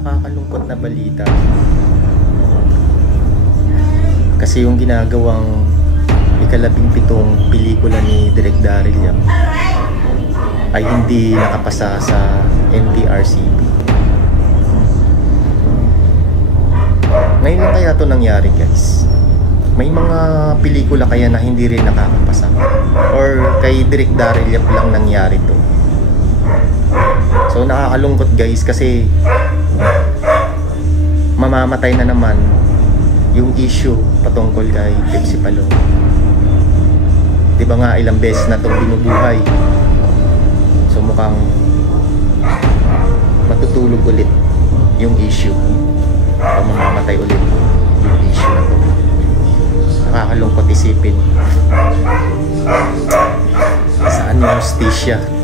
nakakalungkot na balita. Kasi yung ginagawang ika-17 pelikula ni Direk Daryl Yap ay hindi nakapasa sa NTRCB. Ngayon lang kaya ito nangyari, guys. May mga pelikula kaya na hindi rin nakakapasa, or kay Direk Daryl Yap lang nangyari to. So nakakalungkot, guys, kasi mamamatay na naman yung issue patungkol kay Pepsi Palong. Diba nga ilang beses na itong binubuhay. So mukhang matutulog ulit yung issue, o mamamatay ulit yung issue na to. Nakakalungkot isipin. Saan yung hustisya?